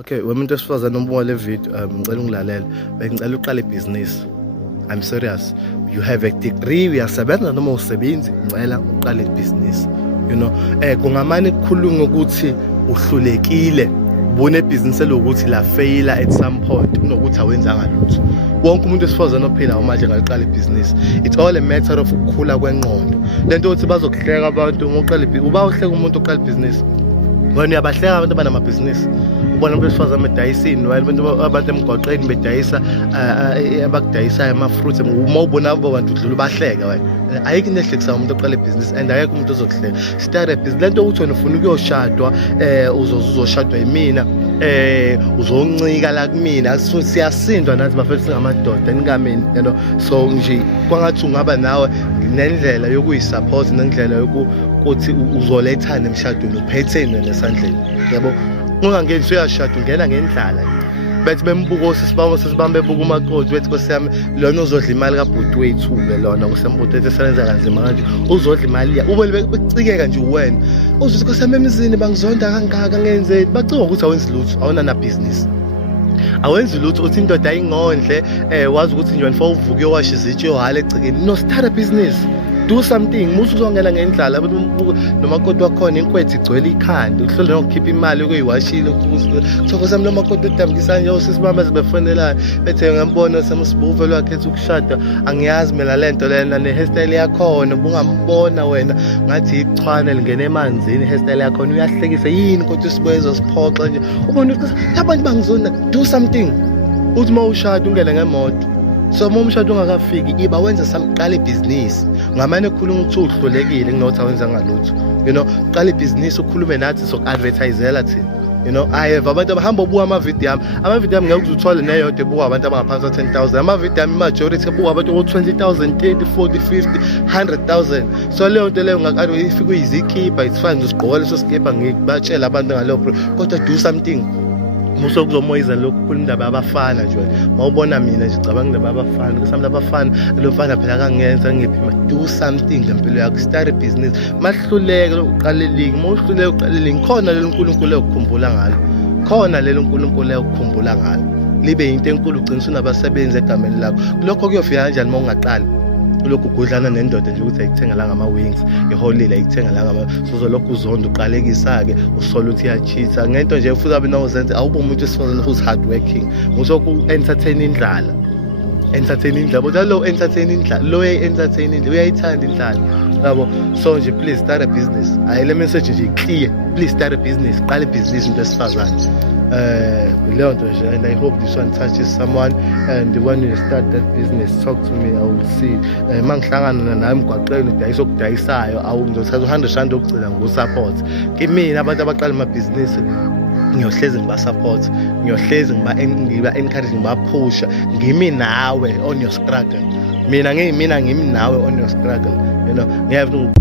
Okay, umuntu wesifazane obuka le video, ngicela ungilalela. Bengicela uqale ibhizinisi. I'm serious. You have a degree, uyasebenza noma usebenzi, ngicela uqale ibhizinisi. You know, kungamane kukhulunywe ukuthi uhlulekile, ubone ibhizinisi elokuthi la fail at some point, kunokuthi awenzanga lutho. Wonke umuntu wesifazane ophila manje ngaqala ibhizinisi. It's all a matter of ukukhula kwengqondo. Lento ukuthi bazokuhleka abantu ngoqala ibhizinisi. Uba uhleka umuntu oqala ibhizinisi. Wena uyabahleka abantu abanamabhizinisi. Ubona abantu besifazane bedayisini, abantu emgwaqeni bedayisa abakudayisa ama-fruits. Uma ubona abo bantu udlula ubahleka wena. Ayikho into ehlekisa umuntu oqala ibhizinisi and ayekho umuntu ozokuhleka. Start a business. Lento ukuthi wena ufuna ukuyoshadwa, uzoshadwa yimina, uzoncika la kumina. Siyasindwa nathi bafethu singamadoda nikamini, you know. So nje kwangathi ungaba nawe nendlela yokuyisupport nendlela yokuthi uzolethana emshadweni uphethene nesandleni. Yabo? Ungangeni uyashada ungena ngendlala. Bethi bembuko sisibambe buka umakoti bethi nkosiyami lona uzodla imali kabhuti wethu ke lona usembuto esebenza kanzima kanje uzodla imali ya ube becikeka nje wena uzothi nkosiyami emizini bangizonda kangaka ngenzeni bacinga ukuthi awenzi lutho awuna na business awenzi lutho uthi indoda ayingondle wazi ukuthi nje before uvuke uyowasha izitshe yohala egcikeni no start a business. Do something. Musu uzongena ngendlala abantu nomakoti wakhona inkwethu igcwele ikhanda uhlole nokukhipha imali okuyiwashile ukuthi sami nomakoti udambukisa nje usisibamba sibefonela bethe ngambona samsibuve lwakhe ethi ukushada angiyazi mina lento lena ne hairstyle yakhona ubungambona wena ngathi ichwane lingene emanzini hairstyle yakhona uyahlekisa yini kodwa siboyezo siphoxa nje ubona ukuthi abantu bangizona do something uthi mawushada ungene ngemoto. So uma umshado ungakafiki iba wenza samqala ibhizinisi ngamane ekhuluma ukuthi uhlolekile kunothi awenza ngalutho, you know. Qala ibhizinisi ukhulume nathi soku-advertisela thina, you know. Ayeva abantu abahamba ubuka amavidiyo ami ngeke uzuthola neyodwa ebuka abantu abangaphansi kwa-10,000 amavidiyo ami majority ebuka abantu ku-20,000 30 40 50 100,000. So leyo nto leyo ifike uyizikipa it's fine usigqoka leso sikipa ngibatshela abantu ngaleyo kodwa do something. Muso kuzomoyiza lokhu khuluma indaba yabafana nje wena mawubona mina nje cabanga indaba yabafana kusamla abafana lo mfana phela kangenza ngiphi do something ngempilo yakho start a business mahluleke uqalelike mawuhluleke uqalelike khona lelo uNkulunkulu ekukhumbula ngalo khona lelo uNkulunkulu ekukhumbula ngalo libe into enkulu ugcinisa unabasebenzi egameni lakho lokho kuyofika kanjani mawungaqali lokhu kudlana nendoda nje ukuthi ayithenga la ngama-wings iholile ayithenga la sozolokhu uzonda uqalekisa ke usola ukuthi iyachitha ngento nje futhi abe nawuzenze awube umuntu wesifazane who's hard working musoku entertain indlala but lo entertain indlala lo entertain indlala uyayithanda indlala yabo. So nje please start a business. Le message nje clear, please start a business. Qala ibhizinisi umuntu wesifazane. Leyo nto nje and I hope this one touches someone and when you start that business talk to me, I will see. Mangihlangana nawe emgwaqeni udayisa okudayisayo ngizothatha 100 rand okugcina ngosupport kimi abantu abaqala amabhizinisi ngiyohlezi ngibasupport ngiyohlezi ngiba-encourage ngibaphusha ngimi nawe on your struggle mina ngimi nawe on your struggle, you know.